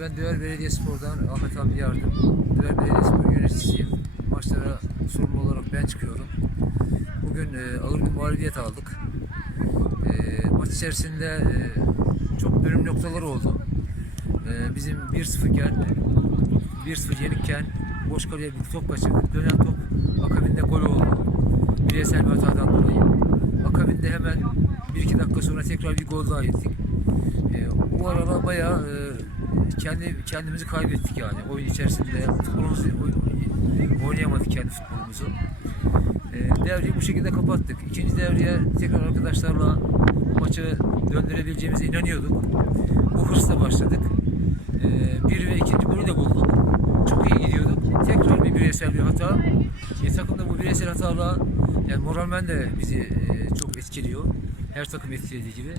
Ben Düver Belediyespor'dan Ahmet Hamdi Yardım. Düver Belediyespor yöneticisiyim. Maçlara sorumlu olarak ben çıkıyorum. Bugün e, ağır bir mağlubiyet aldık. E, maç içerisinde e, çok dönüm noktaları oldu. E, bizim 1-0 iken 1-0 yenikken boş kaleye bir top kaçırdık. Dönen top akabinde gol oldu. Bireysel bir hatadan dolayı. Akabinde hemen 1-2 dakika sonra tekrar bir gol daha yedik. E, bu arada bayağı e, kendi kendimizi kaybettik yani oyun içerisinde futbolumuzu oy- oynayamadık kendi futbolumuzu. E, devreyi bu şekilde kapattık. İkinci devreye tekrar arkadaşlarla maçı döndürebileceğimize inanıyorduk. Bu hırsla başladık. E, bir ve ikinci golü de bulduk. Çok iyi gidiyorduk. Tekrar bir bireysel bir hata. E, takımda bu bireysel hatalar yani moralmen de bizi e, çok etkiliyor. Her takım etkilediği gibi.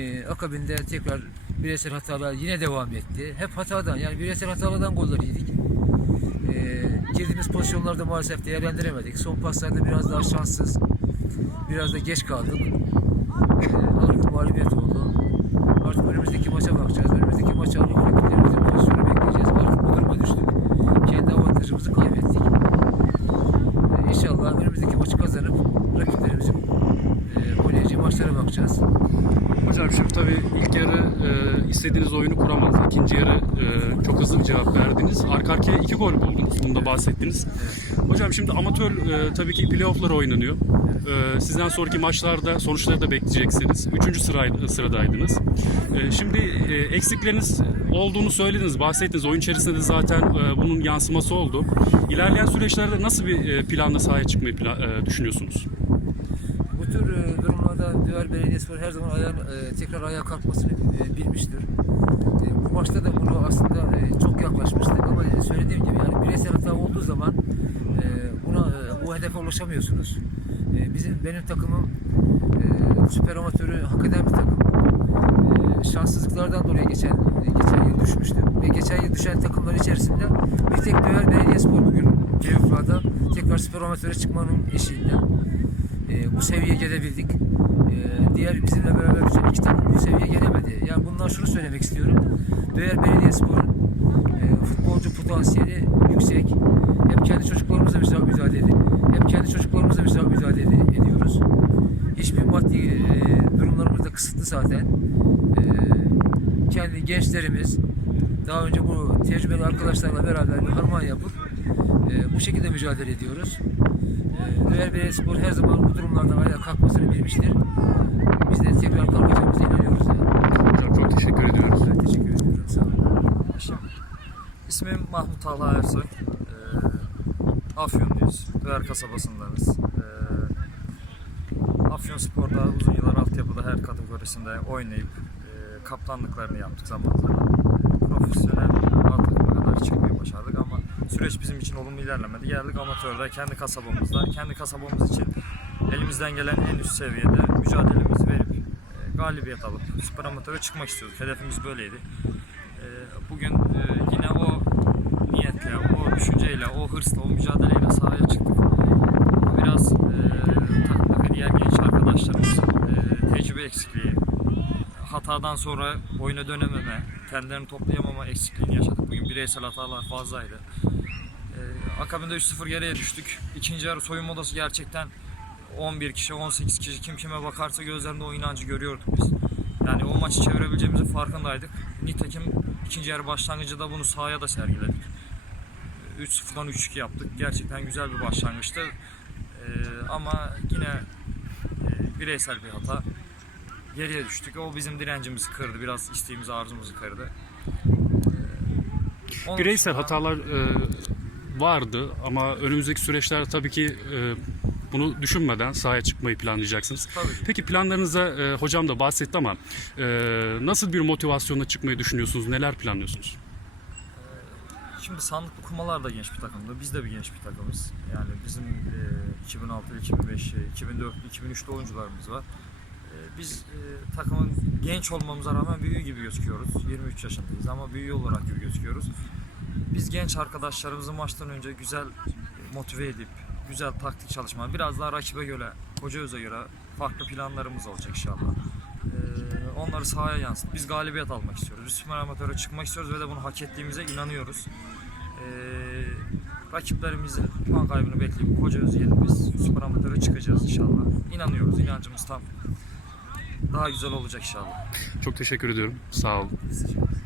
E, akabinde tekrar bireysel hatalar yine devam etti. Hep hatadan yani bireysel hatalardan goller yedik. E, girdiğimiz pozisyonlarda maalesef değerlendiremedik. Son paslarda biraz daha şanssız, biraz da geç kaldık. E, ağır mağlubiyet oldu. Artık önümüzdeki maça bakacağız. Önümüzdeki maça alıp rakiplerimizin pozisyonu bekleyeceğiz. Artık bu duruma düştük. Kendi avantajımızı kaybettik. E, İnşallah önümüzdeki maçı kazanıp rakiplerimizin e, oynayacağı maçlara bakacağız. Hocam şimdi tabii ilk yarı e, istediğiniz oyunu kuramadınız. İkinci yarı e, çok hızlı bir cevap verdiniz. Arka arkaya iki gol buldunuz. Bunu da bahsettiniz. Hocam şimdi amatör e, tabii ki playofflar oynanıyor. E, sizden sonraki maçlarda sonuçları da bekleyeceksiniz. Üçüncü sıray, sıradaydınız. E, şimdi e, eksikleriniz olduğunu söylediniz, bahsettiniz. Oyun içerisinde de zaten e, bunun yansıması oldu. İlerleyen süreçlerde nasıl bir e, planla sahaya çıkmayı pla- e, düşünüyorsunuz? Tür e, durumlarda Düver Belediyespor her zaman ayağa, e, tekrar ayağa kalkmasını e, bilmiştir. E, bu maçta da bunu aslında çok yaklaşmıştık ama söylediğim gibi yani bireysel hata olduğu zaman buna bu hedefe ulaşamıyorsunuz. Bizim benim takımım süper amatörü hak eden bir takım. Şanssızlıklardan dolayı geçen geçen yıl düşmüştüm ve geçen yıl düşen takımlar içerisinde bir tek Düver Belediyespor bugün playoff'larda tekrar süper amatöre çıkmanın eşiğinde. E, bu seviyeye gelebildik. E, diğer bizimle beraber düşen iki takım bu seviyeye gelemedi. Yani bundan şunu söylemek istiyorum. Değer Belediyespor'un e, futbolcu potansiyeli yüksek. Hep kendi çocuklarımızla müsa- mücadele edip, hep kendi çocuklarımızla müsa- mücadele ediyoruz. Hiçbir maddi e, durumlarımız da kısıtlı zaten. E, kendi gençlerimiz daha önce bu tecrübeli arkadaşlarla beraber bir harman yapıp e, bu şekilde mücadele ediyoruz. E, Değer Belediyespor her zaman bu durumlardan ayağa kalkmasını bilmiştir. Biz de tekrar kalkacağımıza inanıyoruz. Yani. Hocam çok teşekkür ediyoruz. Ben teşekkür ediyorum. Sağ olun. Şimdi, ismim Mahmut Talha Ersoy. Ee, Afyonluyuz. Döver kasabasındanız. Ee, Afyon Spor'da uzun yıllar altyapıda her kategorisinde oynayıp e, kaptanlıklarını yaptık zaman zaman. E, profesyonel süreç bizim için olumlu ilerlemedi. Geldik amatörde kendi kasabamızda, kendi kasabamız için elimizden gelen en üst seviyede mücadelemizi verip e, galibiyet alıp süper amatöre çıkmak istiyorduk. Hedefimiz böyleydi. Ee, bugün e, yine o niyetle, o düşünceyle, o hırsla, o mücadeleyle sahaya çıktık. Biraz e, takımdaki diğer genç arkadaşlarımız e, tecrübe eksikliği, hatadan sonra oyuna dönememe, kendilerini toplayamama eksikliğini yaşadık. Bugün bireysel hatalar fazlaydı. E, akabinde 3-0 geriye düştük. İkinci yarı soyunma odası gerçekten 11 kişi, 18 kişi kim kime bakarsa gözlerinde o inancı görüyorduk biz. Yani o maçı çevirebileceğimizin farkındaydık. Nitekim ikinci yarı başlangıcında bunu sahaya da sergiledik. Ee, 3-0'dan 3-2 yaptık. Gerçekten güzel bir başlangıçtı. Ee, ama yine e, bireysel bir hata. Geriye düştük. O bizim direncimizi kırdı. Biraz isteğimizi, arzumuzu kırdı. Ee, Bireysel dışında- hatalar e, vardı ama önümüzdeki süreçlerde tabii ki e, bunu düşünmeden sahaya çıkmayı planlayacaksınız. Tabii ki. Peki planlarınıza e, hocam da bahsetti ama e, nasıl bir motivasyonla çıkmayı düşünüyorsunuz? Neler planlıyorsunuz? Şimdi sandıklı kumalar da genç bir takımdı. Biz de bir genç bir takımız. Yani bizim e, 2006, 2005, 2004, 2003'te oyuncularımız var. E, biz e, takımın genç olmamıza rağmen büyüğü gibi gözüküyoruz. 23 yaşındayız ama büyüğü olarak gibi gözüküyoruz. Biz genç arkadaşlarımızı maçtan önce güzel motive edip güzel taktik çalışma, biraz daha rakibe göre, hoca göre farklı planlarımız olacak inşallah. E, onları sahaya yansıt. Biz galibiyet almak istiyoruz. Biz süper amatöre çıkmak istiyoruz ve de bunu hak ettiğimize inanıyoruz. Ee, rakiplerimizin puan kaybını bekleyip koca özyeğiyle biz süper amatöre çıkacağız inşallah. İnanıyoruz, inancımız tam. Daha güzel olacak inşallah. Çok teşekkür ediyorum. Sağ olun.